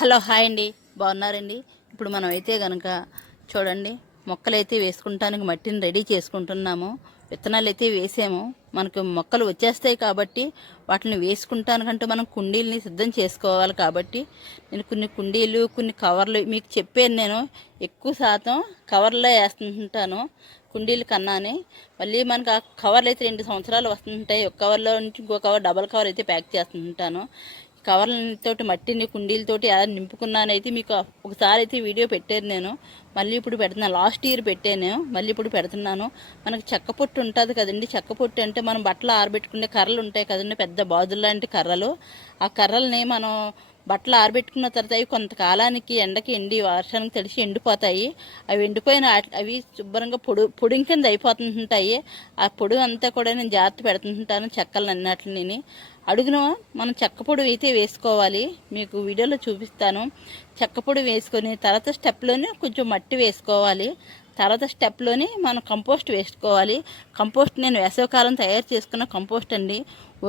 Hello hi అండి. బాగున్నారండి? ఇప్పుడు మనం అయితే కనుక చూడండి మొక్కలైతే వేసుకుంటానికి మట్టిని రెడీ చేసుకుంటున్నాము. విత్తనాలు అయితే వేసాము. మనకు మొక్కలు వచ్చేస్తాయి కాబట్టి వాటిని వేసుకుంటానికంటూ మనం కుండీలని సిద్ధం చేసుకోవాలి కాబట్టి నేను కొన్ని కుండీలు కొన్ని కవర్లు మీకు చెప్పాను నేను. ఎక్కువ శాతం కవర్లో వేస్తుంటాను కుండీలు కన్నాని. మళ్ళీ మనకు ఆ కవర్లు అయితే రెండు సంవత్సరాలు వస్తుంటాయి. ఒక కవర్లో నుంచి ఇంకో కవర్ డబల్ కవర్ అయితే ప్యాక్ చేస్తుంటాను. కవర్లతోటి మట్టిని కుండీలతోటి అలా నింపుకున్నానైతే మీకు ఒకసారి అయితే వీడియో పెట్టాను నేను. మళ్ళీ ఇప్పుడు పెడుతున్నాను లాస్ట్ ఇయర్ పెట్టాను. మళ్ళీ ఇప్పుడు పెడుతున్నాను. మనకి చెక్క పొట్టు ఉంటుంది కదండి. చెక్క పొట్టు అంటే మనం బట్టలు ఆరబెట్టుకునే కర్రలు ఉంటాయి కదండి. పెద్ద బాదులు లాంటి కర్రలు. ఆ కర్రల్ని మనం బట్టలు ఆరబెట్టుకున్న తర్వాత అవి కొంతకాలానికి ఎండకి ఎండి వర్షానికి తడిసి ఎండిపోతాయి. అవి ఎండిపోయిన అవి శుభ్రంగా పొడు పొడి కింద అయిపోతుంటాయి. ఆ పొడి అంతా కూడా నేను జాగ్రత్త పెడుతుంటాను చెక్కలు అన్నట్లని అడుగున మనం చెక్క పొడి అయితే వేసుకోవాలి. మీకు వీడియోలో చూపిస్తాను. చెక్క పొడి వేసుకొని తర్వాత స్టెప్లోనే కొంచెం మట్టి వేసుకోవాలి. తర్వాత స్టెప్లోనే మనం కంపోస్ట్ వేసుకోవాలి. కంపోస్ట్ నేను వేసవకాలం తయారు చేసుకున్న కంపోస్ట్ అండి.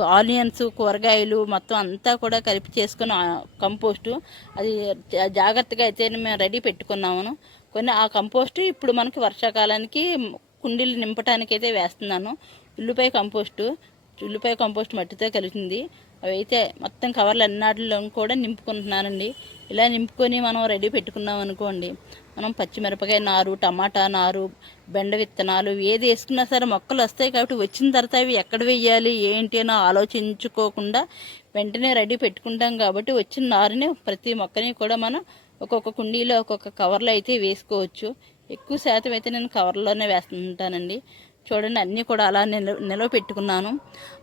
ఆనియన్స్ కూరగాయలు మొత్తం అంతా కూడా కలిపి చేసుకున్న కంపోస్టు అది జా- జాగ్రత్తగా అయితే మేము రెడీ పెట్టుకున్నాము కొన్ని ఆ కంపోస్ట్ ఇప్పుడు మనకి వర్షాకాలానికి కుండీలు నింపడానికి అయితే వేస్తున్నాను. ఉల్లిపాయ కంపోస్టు ఉల్లిపాయ కంపోస్ట్ మట్టితో కలిసింది అవి అయితే మొత్తం కవర్లు అన్నాటిలో కూడా నింపుకుంటున్నానండి. ఇలా నింపుకొని మనం రెడీ పెట్టుకున్నాం అనుకోండి మనం పచ్చిమిరపకాయ నారు టమాటా నారు బెండ విత్తనాలు ఏది వేసుకున్నా సరే మొక్కలు వస్తాయి కాబట్టి వచ్చిన తర్వాత అవి ఎక్కడ వేయాలి ఏంటి అని ఆలోచించుకోకుండా వెంటనే రెడీ పెట్టుకుంటాం కాబట్టి వచ్చిన నారుని ప్రతి మొక్కని కూడా మనం ఒక్కొక్క కుండీలో ఒక్కొక్క కవర్లో అయితే వేసుకోవచ్చు. ఎక్కువ శాతం అయితే నేను కవర్లోనే వేస్తుంటానండి. చూడండి అన్నీ కూడా అలా నిల నిలవ పెట్టుకున్నాను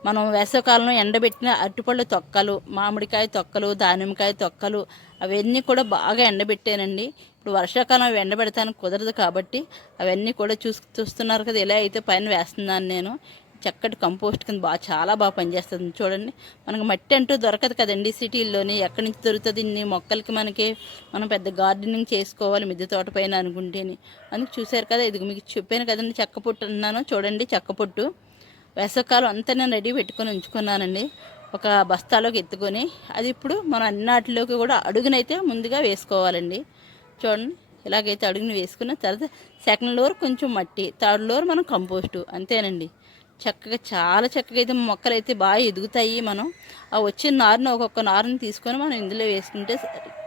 మనం వేసవకాలంలో ఎండబెట్టిన అరటిపళ్ళు తొక్కలు మామిడికాయ తొక్కలు దానిమ్మకాయ తొక్కలు అవన్నీ కూడా బాగా ఎండబెట్టానండి. ఇప్పుడు వర్షాకాలం అవి ఎండబెడతానికి కుదరదు కాబట్టి అవన్నీ కూడా చూసు చూస్తున్నారు కదా ఇలా అయితే పైన వేస్తున్నాను నేను. చక్కటి కంపోస్ట్ కింద బాగా చాలా బాగా పనిచేస్తుంది. చూడండి మనకు మట్టి అంటూ దొరకదు కదండి సిటీల్లోని. ఎక్కడి నుంచి దొరుకుతుంది ఇన్ని మొక్కలకి మనకి? మనం పెద్ద గార్డెనింగ్ చేసుకోవాలి మిద్దె తోట పైన అనుకుంటేని. అందుకు చూశారు కదా ఇది మీకు చెప్పాను కదండి చెక్క పొట్టు అన్నాను. చూడండి చెక్క పొట్టు. వేసవకాలం అంతా నేను రెడీ పెట్టుకొని ఉంచుకున్నానండి. ఒక బస్తాలోకి ఎత్తుకొని అది ఇప్పుడు మనం అన్నాటిలోకి కూడా అడుగునైతే ముందుగా వేసుకోవాలండి. చూడండి ఇలాగైతే అడుగుని వేసుకున్న తర్వాత సెకండ్ లోర్ కొంచెం మట్టి థర్డ్ లోర్ మనం కంపోస్టు. అంతేనండి. చక్కగా చాలా చక్కగా అయితే మొక్కలు అయితే బాగా ఎదుగుతాయి మనం. ఆ వచ్చిన నారును ఒక్కొక్క నారుని తీసుకొని మనం ఇందులో వేసుకుంటే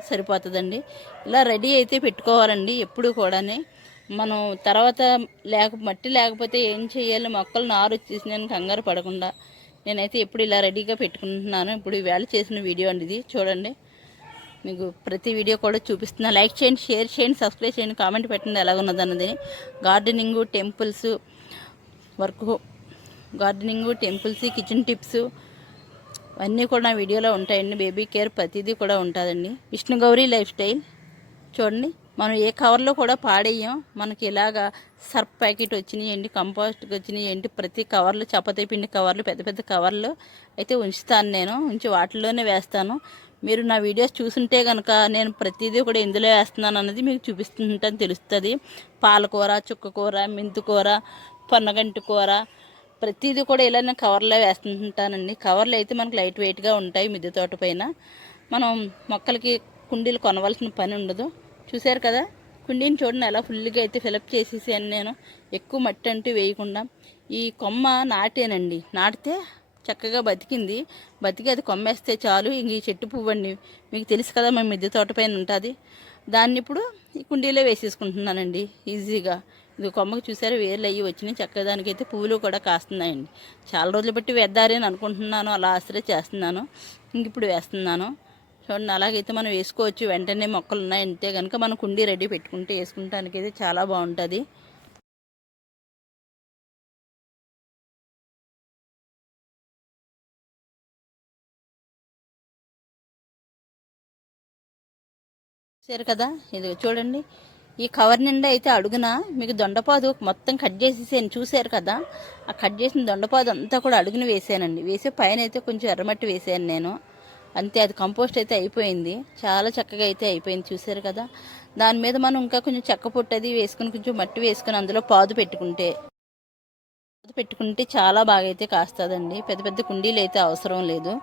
సరిపోతుందండి. ఇలా రెడీ అయితే పెట్టుకోవాలండి ఎప్పుడు కూడాని. మనం తర్వాత లేక మట్టి లేకపోతే ఏం చేయాలి? మొక్కలు నారు వచ్చేసి నేను కంగారు పడకుండా. నేనైతే ఎప్పుడు ఇలా రెడీగా పెట్టుకుంటున్నాను. ఇప్పుడు ఈవేళ చేసిన వీడియో అండి ఇది. చూడండి. మీకు ప్రతి వీడియో కూడా చూపిస్తున్నా. లైక్ చేయండి షేర్ చేయండి సబ్స్క్రైబ్ చేయండి కామెంట్ పెట్టండి. ఎలాగున్నదన్నది. ఉన్నది gardening temples work gardening temples kitchen tips అన్నీ కూడా నా వీడియోలో ఉంటాయండి. బేబీ కేర్ ప్రతిదీ కూడా ఉంటుందండి. Vishnu Gauri lifestyle. చూడండి మనం ఏ కవర్లో కూడా పాడేయం. మనకి ఇలాగ సర్ఫ్ ప్యాకెట్ వచ్చినాయండి కంపోస్ట్కి వచ్చినాయండి. ఏంటి ప్రతి కవర్లు చపాతీ పిండి కవర్లు పెద్ద పెద్ద కవర్లు అయితే ఉంచుతాను నేను. ఉంచి వాటిలోనే వేస్తాను. మీరు నా వీడియోస్ చూసుంటే కనుక నేను ప్రతిదీ కూడా ఎందులో వేస్తున్నాను అన్నది మీకు చూపిస్తుంటాను తెలుస్తుంది. పాలకూర చుక్కకూర మెంతుకూర పొన్నగంటి కూర ప్రతిదీ కూడా ఇలా నేను కవర్లో వేస్తుంటానండి. కవర్లు అయితే మనకు లైట్ వెయిట్గా ఉంటాయి మిద్దె తోట పైన. మనం మొక్కలకి కుండీలు కొనవలసిన పని ఉండదు. చూశారు కదా? కుండీని చూడండి ఎలా ఫుల్గా అయితే ఫిలప్ చేసేసాను నేను. ఎక్కువ మట్టి అంటూ వేయకుండా. ఈ కొమ్మ నాటేనండి. నాటితే చక్కగా బతికింది. బతికి అది కొమ్మేస్తే చాలు. ఇంక ఈ చెట్టు పువ్వండి మీకు తెలుసు కదా మేము మిద్దె తోట పైన ఉంటుంది. దాన్ని ఇప్పుడు ఈ కుండీలో వేసేసుకుంటున్నానండి. ఈజీగా. ఇది కొమ్మకి చూసారు వేర్లు అయ్యి వచ్చినాయి. చక్కగా దానికైతే పువ్వులు కూడా కాస్తున్నాయండి. చాలా రోజులు బట్టి వేద్దారి అని అనుకుంటున్నాను అలా ఆశ్రయ చేస్తున్నాను ఇంక ఇప్పుడు వేస్తున్నాను. చూడండి అలాగైతే మనం వేసుకోవచ్చు. వెంటనే మొక్కలు ఉన్నాయంటే కనుక మనం కుండీ రెడీ పెట్టుకుంటే వేసుకుంటానికైతే చాలా బాగుంటుంది. చూసారు కదా? ఇది చూడండి ఈ కవర్ నిండా అయితే అడుగున మీకు దొండపాదు మొత్తం కట్ చేసేసాను చూశారు కదా? ఆ కట్ చేసిన దొండపాదు అంతా కూడా అడుగున వేసానండి. వేసే పైన అయితే కొంచెం ఎర్రమట్టి వేసాను నేను. అంతే అది కంపోస్ట్ అయితే అయిపోయింది. చాలా చక్కగా అయితే అయిపోయింది. చూశారు కదా? దాని మీద మనం ఇంకా కొంచెం చెక్క పొట్టది వేసుకుని కొంచెం మట్టి వేసుకుని అందులో పాదు పెట్టుకుంటే పాదు పెట్టుకుంటే చాలా బాగా అయితే కాస్తుందండి. పెద్ద పెద్ద కుండీలు అయితే అవసరం లేదు.